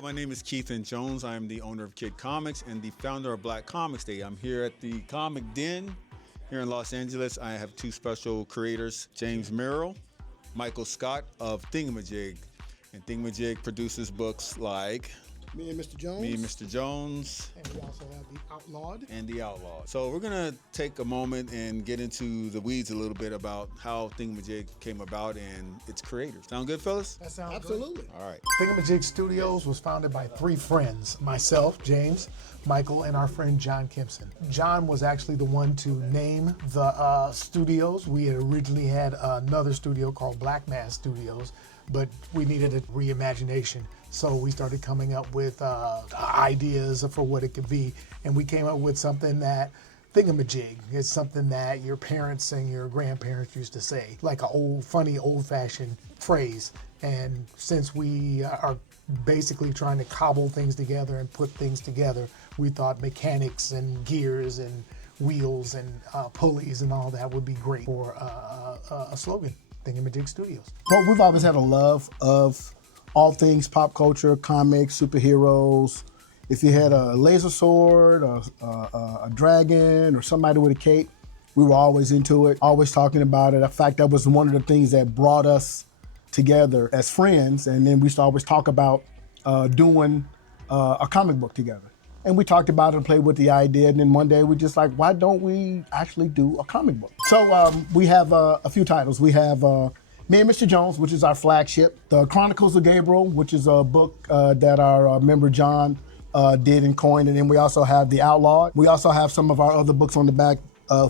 Hello, my name is Keithan Jones. I am the owner of Kid Comics and the founder of Black Comix Day. I'm here at the Comic Den here in Los Angeles. I have two special creators, James Merrill, Michael Scott of Thingamajig. And Thingamajig produces books like Me and Mr. Jones. Me and Mr. Jones. And we also have The Outlawed. And The Outlawed. So we're going to take a moment and get into the weeds a little bit about how Thingamajig came about and its creators. Sound good, fellas? That sounds absolutely All right. Thingamajig Studios was founded by three friends, myself, James, Michael, and our friend John Kempson. John was actually the one to name the studios. We had originally had another studio called Black Studios, but we needed a reimagination. So we started coming up with ideas for what it could be, and we came up with something that Thingamajig is something that your parents and your grandparents used to say, like a funny, old-fashioned phrase. And since we are basically trying to cobble things together and put things together, we thought mechanics and gears and wheels and pulleys and all that would be great for a slogan, Thingamajig Studios. Well, we've always had a love of all things pop culture, comics, superheroes. If you had a laser sword, a dragon, or somebody with a cape, we were always into it, always talking about it. In fact, that was one of the things that brought us together as friends. And then we used to always talk about doing a comic book together. And we talked about it and played with the idea. And then one day we just like, why don't we actually do a comic book? So we have a few titles. We have Me and Mr. Jones, which is our flagship. The Chronicles of Gabriel, which is a book that our member John did and coined. And then we also have The Outlawed. We also have some of our other books on the back,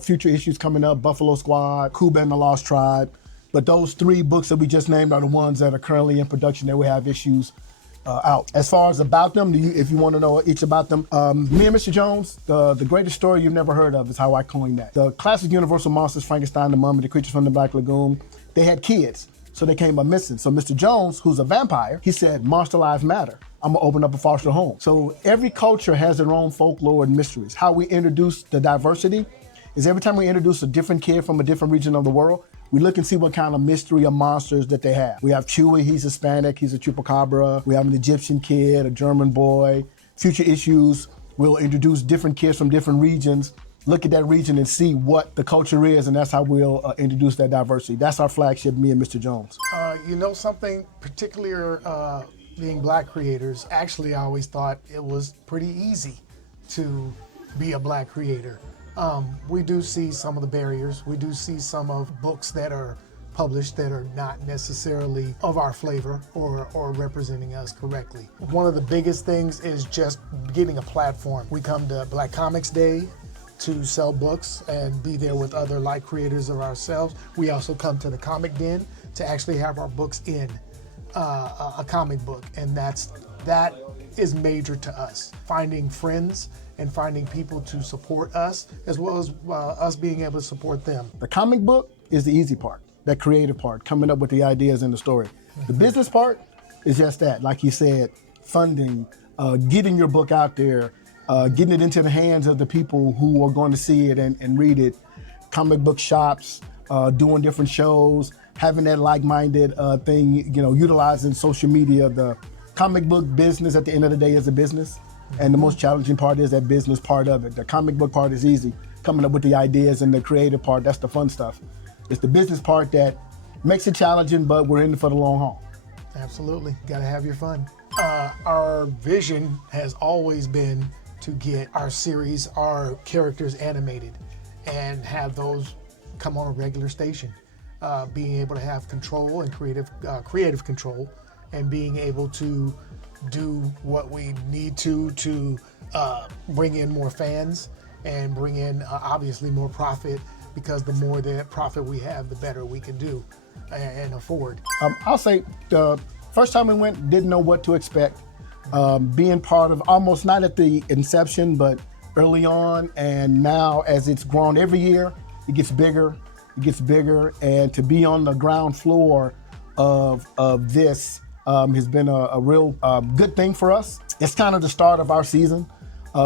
future issues coming up, Buffalo Squad, Cuba and the Lost Tribe. But those three books that we just named are the ones that are currently in production that we have issues out. As far as about them, if you want to know each about them, Me and Mr. Jones, the greatest story you've never heard of is how I coined that. The classic Universal monsters, Frankenstein, the Mummy, the creatures from the Black Lagoon, they had kids, so they came up missing. So Mr. Jones, who's a vampire, he said, monster lives matter. I'm gonna open up a foster home. So every culture has their own folklore and mysteries. How we introduce the diversity is every time we introduce a different kid from a different region of the world, we look and see what kind of mystery or monsters that they have. We have Chewie, he's Hispanic, he's a chupacabra. We have an Egyptian kid, a German boy. Future issues, we'll introduce different kids from different regions, look at that region and see what the culture is, and that's how we'll introduce that diversity. That's our flagship, Me and Mr. Jones. You know something, particularly being Black creators, actually I always thought it was pretty easy to be a Black creator. We do see some of the barriers. We do see some of books that are published that are not necessarily of our flavor or representing us correctly. One of the biggest things is just getting a platform. We come to Black Comix Day to sell books and be there with other like creators of ourselves. We also come to the Comic Den to actually have our books in a comic book, and that is major to us. Finding friends and finding people to support us, as well as us being able to support them. The comic book is the easy part, that creative part, coming up with the ideas and the story. The business part is just that, like you said, funding, getting your book out there, getting it into the hands of the people who are going to see it and read it, comic book shops, doing different shows, having that like-minded thing, utilizing social media. The comic book business at the end of the day is a business. And the most challenging part is that business part of it. The comic book part is easy, coming up with the ideas, and the creative part, that's the fun stuff. It's the business part that makes it challenging, but we're in it for the long haul. Absolutely, gotta have your fun. Our vision has always been to get our series, our characters animated, and have those come on a regular station. Being able to have control and creative control, and being able to do what we need to bring in more fans and bring in obviously more profit, because the more that profit we have, the better we can do and afford. I'll say the first time we went, didn't know what to expect. Being part of almost not at the inception, but early on, and now as it's grown every year, it gets bigger, and to be on the ground floor of this has been a real good thing for us. It's kind of the start of our season.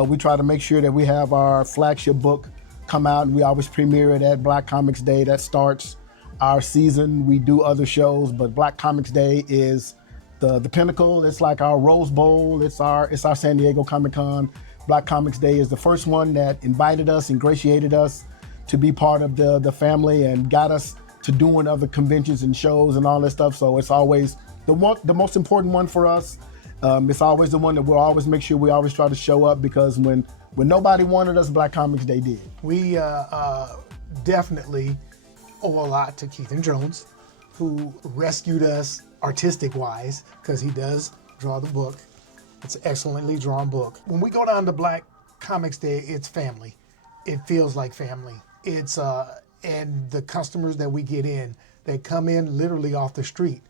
We try to make sure that we have our flagship book come out, and we always premiere it at Black Comix Day. That starts our season. We do other shows, but Black Comix Day is the pinnacle. It's like our Rose Bowl. It's our San Diego Comic-Con. Black Comix Day is the first one that invited us, ingratiated us to be part of the family and got us to doing other conventions and shows and all that stuff. So it's always the most important one for us. It's always the one that we'll always make sure we always try to show up, because when nobody wanted us, Black Comix Day did. We definitely owe a lot to Keith and Jones, who rescued us artistic-wise, because he does draw the book. It's an excellently drawn book. When we go down to Black Comix Day, it's family. It feels like family. It's and the customers that we get in, they come in literally off the street,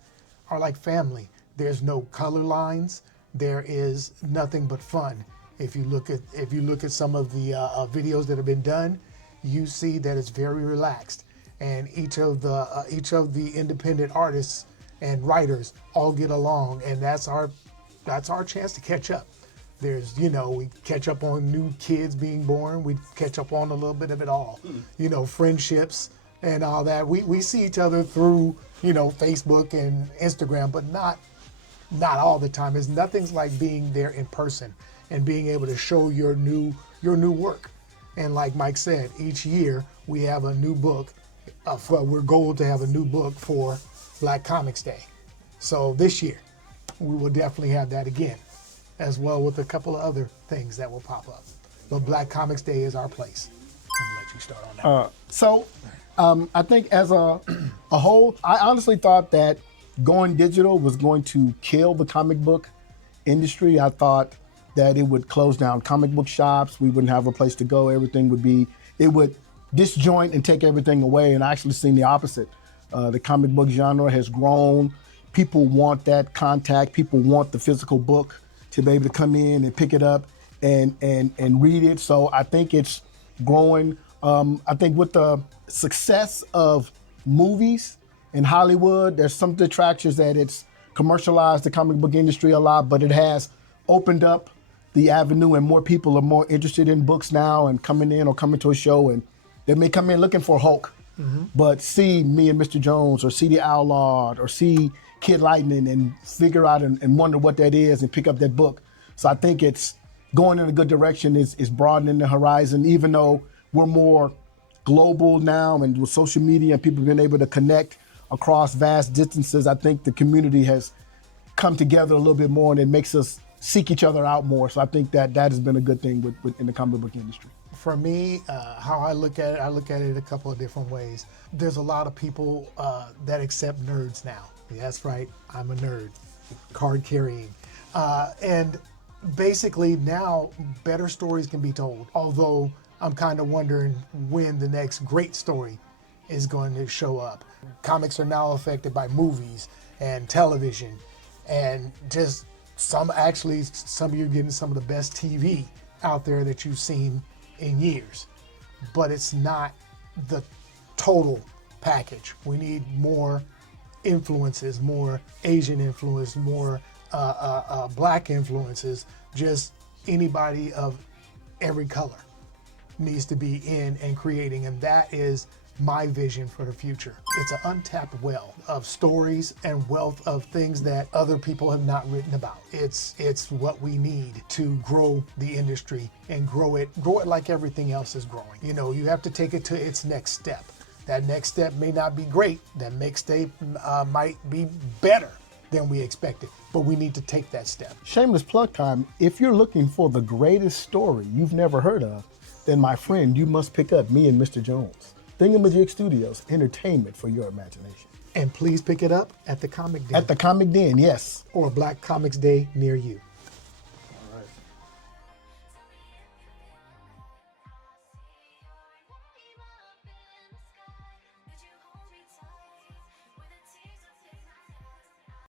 are like family. There's no color lines. There is nothing but fun. If you look at some of the videos that have been done, you see that it's very relaxed, and each of the independent artists and writers all get along, and that's our chance to catch up. There's, we catch up on new kids being born. We catch up on a little bit of it all, friendships and all that. We see each other through, Facebook and Instagram, but not all the time. Nothing's like being there in person and being able to show your new work. And like Mike said, each year we have a new book. We're goal to have a new book for Black Comix Day. So this year we will definitely have that again, as well with a couple of other things that will pop up. But Black Comix Day is our place. I'm gonna let you start on that. I think as a whole, I honestly thought that going digital was going to kill the comic book industry. I thought that it would close down comic book shops. We wouldn't have a place to go. It would disjoint and take everything away. And I actually seen the opposite. The comic book genre has grown. People want that contact. People want the physical book to be able to come in and pick it up and read it. So I think it's growing. I think with the success of movies in Hollywood, there's some detractors that it's commercialized the comic book industry a lot, but it has opened up the avenue, and more people are more interested in books now and coming in or coming to a show, and they may come in looking for Hulk, but see me and Mr. Jones, or see the Owl Lord, or see Kid Lightning, and figure out and wonder what that is and pick up that book. So I think it's going in a good direction. It's broadening the horizon, even though we're more global now, and with social media and people being able to connect across vast distances. I think the community has come together a little bit more, and it makes us seek each other out more. So I think that has been a good thing in the comic book industry. For me, how I look at it a couple of different ways. There's a lot of people that accept nerds now. Yeah, that's right, I'm a nerd, card carrying. And basically now better stories can be told. Although I'm kind of wondering when the next great story is going to show up. Comics are now affected by movies and television, and just some of you getting some of the best TV out there that you've seen in years. But it's not the total package. We need more influences, more Asian influence, more black influences. Just anybody of every color needs to be in and creating, and that is my vision for the future. It's an untapped well of stories and wealth of things that other people have not written about. It's what we need to grow the industry and grow it like everything else is growing. You have to take it to its next step. That next step may not be great. That next step might be better than we expected, but we need to take that step. Shameless plug time. If you're looking for the greatest story you've never heard of, then my friend, you must pick up me and Mr. Jones. Thingamajig Studios, entertainment for your imagination. And please pick it up at the Comic Den. At the Comic Den, yes. Or Black Comix Day near you.